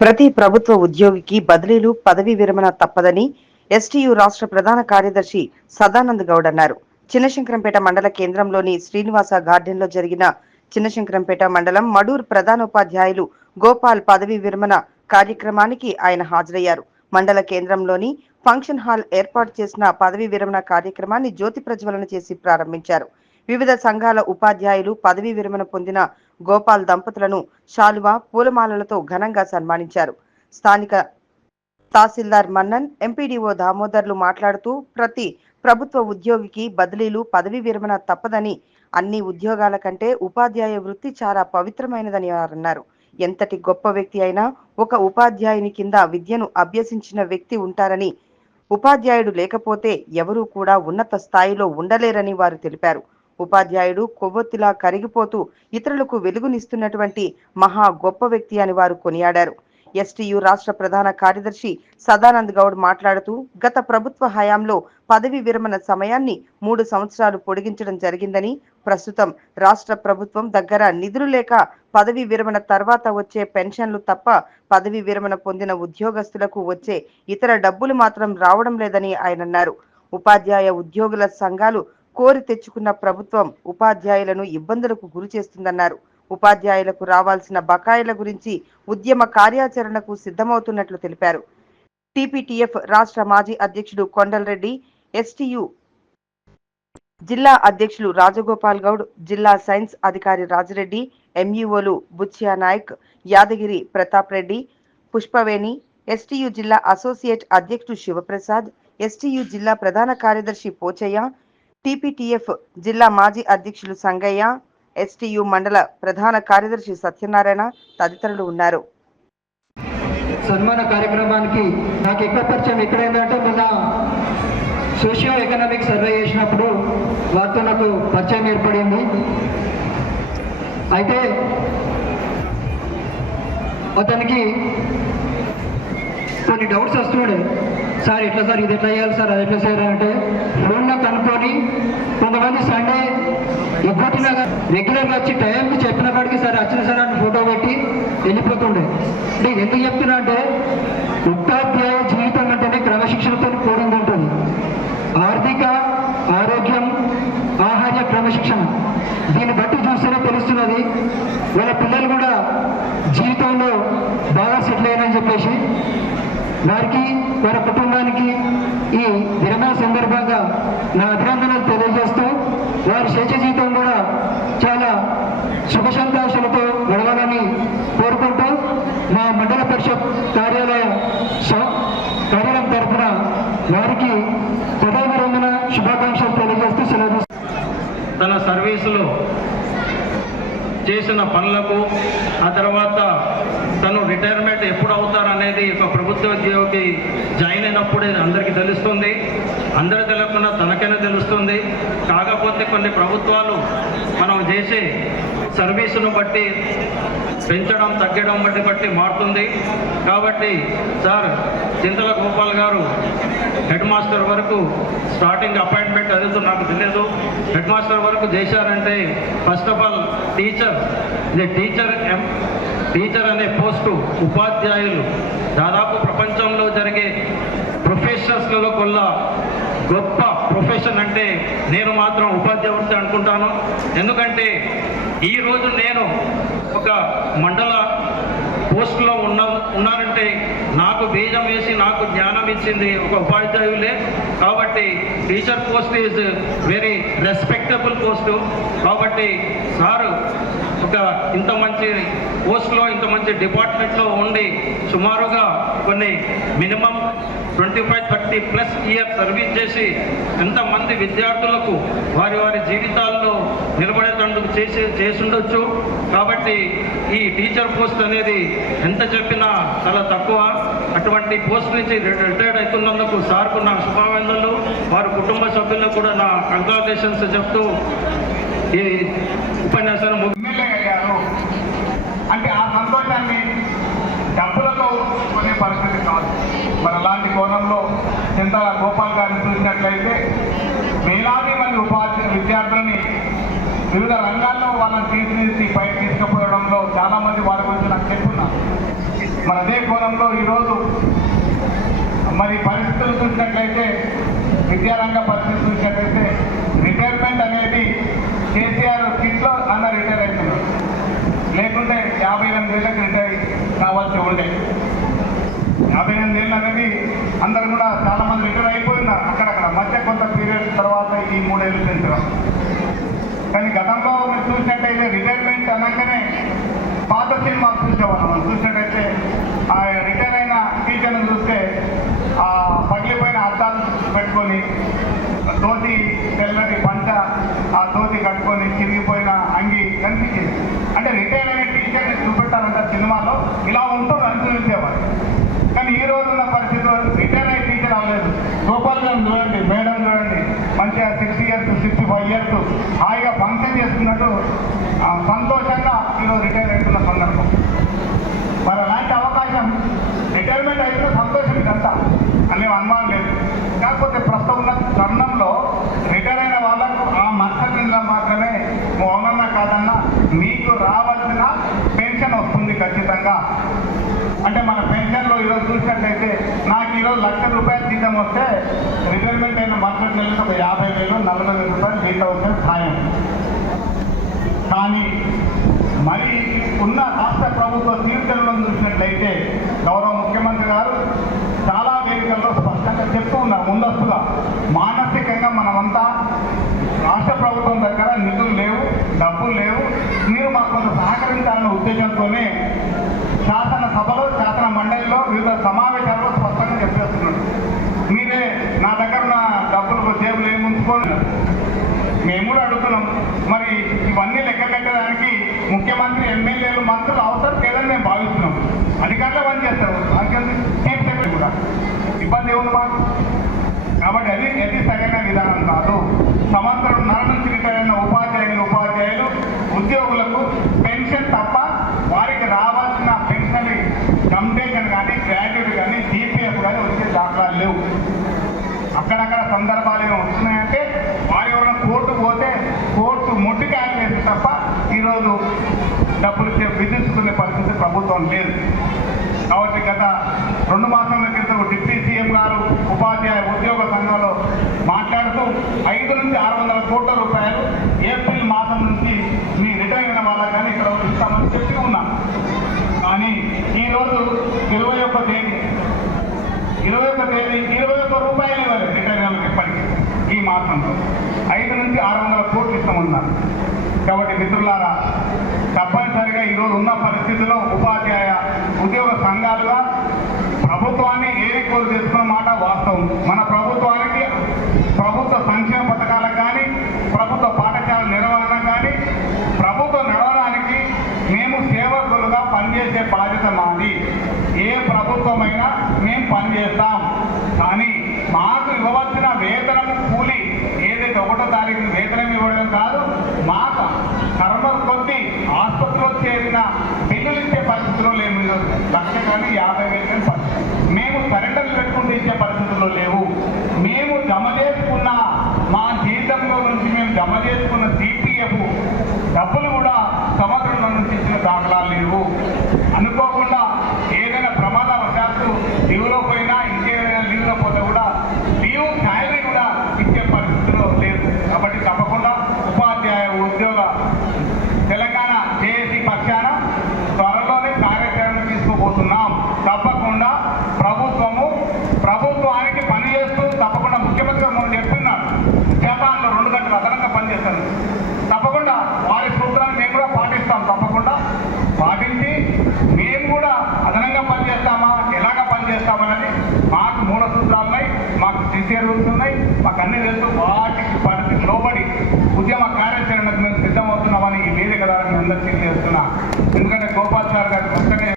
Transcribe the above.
ప్రతి ప్రభుత్వ ఉద్యోగికి బదిలీలు, పదవీ విరమణ తప్పదని ఎస్టీయు రాష్ట్ర ప్రధాన కార్యదర్శి సదానంద్ గౌడ్ అన్నారు. చిన్నశంకరంపేట మండల కేంద్రంలోని శ్రీనివాస గార్డెన్లో జరిగిన చిన్నశంకరంపేట మండలం మడూర్ ప్రధానోపాధ్యాయులు గోపాల్ పదవీ విరమణ కార్యక్రమానికి ఆయన హాజరయ్యారు. మండల కేంద్రంలోని ఫంక్షన్ హాల్ ఏర్పాటు చేసిన పదవీ విరమణ కార్యక్రమాన్ని జ్యోతి ప్రజ్వలన చేసి ప్రారంభించారు. వివిధ సంఘాల ఉపాధ్యాయులు పదవీ విరమణ పొందిన గోపాల్ దంపతులను శాలువా, పూలమాలలతో ఘనంగా సన్మానించారు. స్థానిక తహసీల్దార్ మన్నన్, ఎంపీడీఓ దామోదర్లు మాట్లాడుతూ ప్రతి ప్రభుత్వ ఉద్యోగికి బదిలీలు, పదవీ విరమణ తప్పదని, అన్ని ఉద్యోగాల కంటే ఉపాధ్యాయ వృత్తి చాలా పవిత్రమైనదని అన్నారు. ఎంతటి గొప్ప వ్యక్తి అయినా ఒక ఉపాధ్యాయుని కింద విద్యను అభ్యసించిన వ్యక్తి ఉంటారని, ఉపాధ్యాయుడు లేకపోతే ఎవరూ కూడా ఉన్నత స్థాయిలో ఉండలేరని వారు తెలిపారు. ఉపాధ్యాయుడు కొవ్వొత్తిలా కరిగిపోతూ ఇతరులకు వెలుగునిస్తున్నటువంటి మహా గొప్ప వ్యక్తి అని వారు కొనియాడారు. ఎస్టీయు రాష్ట్ర ప్రధాన కార్యదర్శి సదానంద్ గౌడ్ మాట్లాడుతూ గత ప్రభుత్వ హయాంలో పదవీ విరమణ సమయాన్ని 3 సంవత్సరాలు పొడిగించడం జరిగిందని, ప్రస్తుతం రాష్ట్ర ప్రభుత్వం దగ్గర నిధులు లేక పదవీ విరమణ తర్వాత వచ్చే పెన్షన్లు తప్ప పదవీ విరమణ పొందిన ఉద్యోగస్తులకు వచ్చే ఇతర డబ్బులు మాత్రం రావడం లేదని ఆయన అన్నారు. ఉపాధ్యాయ ఉద్యోగుల సంఘాలు కోరి తెచ్చుకున్న ప్రభుత్వం ఉపాధ్యాయులను ఇబ్బందులకు గురి చేస్తుందన్నారు. ఉపాధ్యాయులకు రావాల్సిన బకాయిల గురించి ఉద్యమ కార్యాచరణకు సిద్ధమవుతున్నట్లు తెలిపారు. టీపీటీఎఫ్ రాష్ట్ర మాజీ అధ్యక్షుడు కొండలరెడ్డి, ఎస్టీయు జిల్లా అధ్యక్షులు రాజగోపాల్ గౌడ్, జిల్లా సైన్స్ అధికారి రాజిరెడ్డి, ఎంఈఓలు బుచ్యా నాయక్, యాదగిరి ప్రతాప్ రెడ్డి, పుష్పవేణి, ఎస్టీయు జిల్లా అసోసియేట్ అధ్యక్షుడు శివప్రసాద్, ఎస్టీయు జిల్లా ప్రధాన కార్యదర్శి పోచయ్య, టీపీటీఎఫ్ జిల్లా మాజీ అధ్యక్షులు సంగయ్య, ఎస్టీయు మండల ప్రధాన కార్యదర్శి సత్యనారాయణ తదితరులు ఉన్నారు. సన్మాన కార్యక్రమానికి నాకు ఎక్కువ పరిచయం ఎక్కడైందంటే మొన్న సోషియో ఎకనామిక్ సర్వే చేసినప్పుడు వారితో నాకు పరిచయం ఏర్పడింది. అయితే అతనికి కొన్ని డౌట్స్ వస్తుండే. సార్ ఎట్లా సార్, ఇది ఎట్లా చేయాలి సార్, అది ఎట్లా చేయాలి అంటే ఫోన్లో కనుక్కొని కొంతమంది సండే ఎగ్గొట్టినా రెగ్యులర్గా వచ్చి టైంకి చెప్పిన కాడికి సార్ వచ్చిన సార్ అని ఫోటో పెట్టి వెళ్ళిపోతుండే. అంటే ఎందుకు చెప్తున్నా అంటే ఉపాధ్యాయ జీవితం అంటేనే క్రమశిక్షణతో కూడింది ఉంటుంది. ఆర్థిక, ఆరోగ్యం, ఆహార్య క్రమశిక్షణ, దీన్ని బట్టి చూస్తేనే తెలుస్తున్నది వాళ్ళ పిల్లలు కూడా జీవితంలో బాగా సెటిల్ అయ్యారని చెప్పేసి వారికి, వారి కుటుంబానికి ఈ విరమణ సందర్భంగా నా అభినందనలు తెలియజేస్తూ వారి శేష జీవితం కూడా చాలా శుభ సంతోషాలతో గడవాలని కోరుకుంటూ మా మండల పరిషత్ కార్యాలయం తరఫున వారికి పదవి విరమణ శుభాకాంక్షలు తెలియజేస్తూ సెలవు. తన సర్వీసులో చేసిన పనులకు, ఆ తర్వాత తను రిటైర్మెంట్ ఎప్పుడు అవుతారనేది ఒక ప్రభుత్వ ఉద్యోగి జాయిన్ అయినప్పుడే అందరికీ తెలుస్తుంది. అందరూ తెలియకుండా తనకైనా తెలుస్తుంది. కాకపోతే కొన్ని ప్రభుత్వాలు మనం చేసే సర్వీసును బట్టి పెంచడం, తగ్గడం బట్టి మారుతుంది. కాబట్టి సార్ చింతల గోపాల్ గారు హెడ్ మాస్టర్ వరకు స్టార్టింగ్ అపాయింట్మెంట్ అదేదో నాకు తెలియదు, హెడ్ మాస్టర్ వరకు చేశారంటే ఫస్ట్ ఆఫ్ ఆల్ టీచర్ అనే పోస్టు ఉపాధ్యాయులు దాదాపు ప్రపంచంలో జరిగే ప్రొఫెషన్స్లలో కొల్లా గొప్ప ప్రొఫెషన్ అంటే నేను మాత్రం ఉపాధ్యాయ వృత్తి అనుకుంటాను. ఎందుకంటే ఈరోజు నేను ఒక మండల పోస్టులో ఉన్నారంటే నాకు బీజం వేసి నాకు జ్ఞానం ఇచ్చింది ఒక ఉపాధ్యాయులే. కాబట్టి teacher post is very respectable post. కాబట్టి సారు ఒక ఇంత మంచి పోస్ట్లో, ఇంత మంచి డిపార్ట్మెంట్లో ఉండి సుమారుగా కొన్ని మినిమం 25-30+ ఇయర్ సర్వీస్ చేసి ఎంతమంది విద్యార్థులకు వారి వారి జీవితాల్లో నిలబడేటందుకు చేసుండొచ్చు. కాబట్టి ఈ టీచర్ పోస్ట్ అనేది ఎంత చెప్పినా చాలా తక్కువ. అటువంటి పోస్ట్ నుంచి రిటైర్డ్ అవుతున్నందుకు సార్కు నా శుభాభినందనలు, వారి కుటుంబ సభ్యులకు కూడా నా కంగ్రాచులేషన్స్ చెప్తూ ఈ ఉపన్యాసాన్ని ముగిలేయ్యారు. అంటే ఆ సంతోషాన్ని డబ్బులతో కొనే పరిస్థితి కాదు. మరి అలాంటి కోణంలో చింతల గోపాల్ గారిని చూసినట్లయితే వేలాది మంది విద్యార్థులని వివిధ రంగాల్లో వాళ్ళని తీసి పైకి తీసుకుపోవడంలో చాలామంది వారి గురించి నాకు చెప్పున్నారు. మరి అదే కోణంలో ఈరోజు మరి పరిస్థితులు చూసినట్లయితే, విద్యారంగ పరిస్థితులు చూసినట్లయితే రిటైర్మెంట్ అనేది కేసీఆర్ కిట్లో అన్న రిటైర్ అవుతున్నారు, లేకుంటే 58 ఏళ్ళకి రిటైర్ కావాల్సి ఉండే. 58 ఏళ్ళు అనేది అందరూ కూడా చాలామంది రిటైర్ అయిపోయినారు అక్కడక్కడ, మధ్య కొంత పీరియడ్ తర్వాత ఈ 3 ఏళ్ళు పెంచడం. కానీ గతంలో మీరు చూసినట్టయితే రిటైర్మెంట్ అనగానే పాత సినిమాలు చూసేవాళ్ళం. మనం చూసినట్టయితే ఆ రిటైర్ అయిన టీచర్ని చూస్తే ఆ పగిలిపోయిన అద్దాలు పెట్టుకొని, ధోతి తెల్లటి పంచ, ఆ ధోతి కట్టుకొని చిరిగిపోయిన అంగి కనిపించేది. అంటే రిటైర్ అయిన టీచర్ని చూపెట్టాలంటే సినిమాలో ఇలా ఉంటుంది అనుభవించేవారు. కానీ ఈ రోజున్న పరిస్థితుల్లో రిటైర్ అయ్యే టీచర్ అవ్వలేదు. గోపాల్ గారు చూడండి, మేడం చూడండి, మంచిగా 60 years 65 years హాయిగా ఫంక్షన్ చేస్తున్నట్టు సంతోషంగా ఈరోజు రిటైర్ అవుతున్న సందర్భం. మరి అలాంటి అవకాశం రిటైర్మెంట్ అయితే సంతోషం ఇదంతా అనే అనుమానం లేదు. కాకపోతే ప్రస్తుతం ఉన్న తరుణంలో రిటైర్ అయిన వాళ్ళకు ఆ మత్స్యంలో మాత్రమే అవునన్నా కాదన్నా మీకు రావాల్సిన పెన్షన్ వస్తుంది ఖచ్చితంగా. అంటే మన పెన్షన్లో ఈరోజు చూసినట్లయితే నాకు ఈరోజు ₹1,00,000 జీతం వస్తే రిటైర్మెంట్ అయిన మరుసటి నెలకు ఒక 50,000 40,000 రూపాయలు జీతం వస్తే ఖాయం. కానీ మరి ఉన్న రాష్ట్ర ప్రభుత్వ తీర్చలను చూసినట్లయితే గౌరవ ముఖ్యమంత్రి గారు చాలా వేదికల్లో స్పష్టంగా చెప్తూ ఉన్నారు, ముందస్తుగా మానసికంగా మనమంతా రాష్ట్ర ప్రభుత్వం దగ్గర నిధులు లేవు, డబ్బులు లేవు, మీరు మాకు కొంత సహకరించాలన్న ఉద్దేశంతోనే శాసనసభలో, శాసన మండలిలో, వివిధ సమావేశాల్లో స్పష్టంగా చెప్పేస్తున్నాడు. మీరే నా దగ్గర ఉన్న డబ్బులు జేబులు ఏమి ఉంచుకోండి. మేము కూడా అడుగుతున్నాం, మరి ఇవన్నీ లెక్క కట్టడానికి ముఖ్యమంత్రి, ఎమ్మెల్యేలు, మంత్రులు అవసరం లేదని మేము భావిస్తున్నాం. అధికారులు పనిచేస్తారు, చీఫ్ సెక్రటరీ కూడా ఇబ్బంది ఏముంది మాకు. కాబట్టి అది సరైన విధానం కాదు. సంవత్సరంన్నర నుంచి రిటైర్ అయిన ఉపాధ్యాయులు ఉద్యోగులకు పెన్షన్ తప్ప వారికి రావాల్సిన పెన్షన్ కమ్యూటేషన్ కానీ, గ్రాడ్యుయేట్ కానీ, జీపీఎఫ్ కానీ వచ్చే దాఖలాలు లేవు. అక్కడక్కడ సందర్భాలు ఏమో వస్తున్నాయంటే వారు ఎవరైనా కోర్టు పోతే కోర్టు మొట్టికాయలు వేస్తే తప్ప ఈరోజు డబ్బులు విధించుకునే పరిస్థితి ప్రభుత్వం లేదు. కాబట్టి గత 2 మాసాల క్రితం డిప్యూటీ సీఎం గారు ఉపాధ్యాయ ఉద్యోగ సంఘంలో మాట్లాడుతూ 500 నుంచి 600 కోట్ల రూపాయలు ఏప్రిల్ మాసం నుంచి మీ రిటైర్ అయిన వాళ్ళకి కానీ ఇక్కడ ఇస్తామని చెప్పి ఉన్నాం. కానీ ఈరోజు 21 తేదీ 21 రూపాయలు ఇవ్వాలి రిటైర్ అయిన ఇప్పటికీ. ఈ మాసంలో 500 నుంచి 600 కోట్లు ఇస్తామన్నారు. కాబట్టి మిత్రులారా, తప్పనిసరిగా ఈరోజు ఉన్న పరిస్థితుల్లో ఉపాధ్యాయ ఉద్యోగ సంఘాలుగా ప్రభుత్వాన్ని ఏరికోరు చేసుకున్న మాట వాస్తవం. మన ప్రభుత్వానికి ప్రభుత్వ సంక్షేమ పథకాలకు కానీ, ప్రభుత్వ పాఠశాల నిర్వహణ కానీ, ప్రభుత్వం నడవడానికి మేము సేవకులుగా పనిచేసే బాధ్యత మాది. ఏ ప్రభుత్వమైనా మేము పనిచేస్తాం. కానీ మాకు ఇవ్వవలసిన వేతనము, కూలి ఏదైతే 1వ తారీఖు వేతనం ఇవ్వడం కాదు, మాకు కర్మ కొద్ది ఆసుపత్రిలో చేరిన బిల్లులు ఇచ్చే పరిస్థితుల్లో లేవు. లక్ష కానీ 50,000 కానీ మేము సరెండర్లు పెట్టుకుంటూ ఇచ్చే పరిస్థితుల్లో లేవు. మేము జమ చేసుకున్న మా జీతంలో నుంచి మేము జమ చేసుకున్న జీపీఎఫ్ డబ్బులు కూడా సంవత్సరంలో నుంచి ఇచ్చిన దాఖలాలు లేవు. అనుకోకుండా ఏదైనా ప్రమాదవశాత్తు లీవ్లో పోయినా, ఇంకేదైనా లీవ్లో పోతే కూడా లీవ్ శాలరీ కూడా ఇచ్చే పరిస్థితిలో లేదు. కాబట్టి తప్పకుండా ఉపాధ్యాయ ఉద్యోగ తెలంగాణ జేఏసీ పక్షాన త్వరలోనే కార్యాచరణ తీసుకోబోతున్నాం. తప్పకుండా ప్రభుత్వానికి పనిచేస్తూ తప్పకుండా ముఖ్యమంత్రి మనం చెప్తున్నాడు, జపాన్లో 2 గంటలు అదనంగా పనిచేస్తాను. తప్పకుండా వారి సూత్రాన్ని మేము కూడా పాటిస్తాం. తప్పకుండా పాటించి మేము కూడా అదనంగా పనిచేస్తామా, ఎలాగ పనిచేస్తామన్నది మాకు 3 సూత్రాలు ఉన్నాయి, మాకు సిన్సియర్ రూల్స్ ఉన్నాయి, మాకు అన్ని తెలుసు. వాటికి పరిస్థితి లోబడి ఉద్యమ కార్యాచరణకు మేము సిద్ధమవుతున్నామని ఈ వేదిక ద్వారా అందరికీ తెలియజేస్తున్నా. ఎందుకంటే గోపాల్ సార్ గారు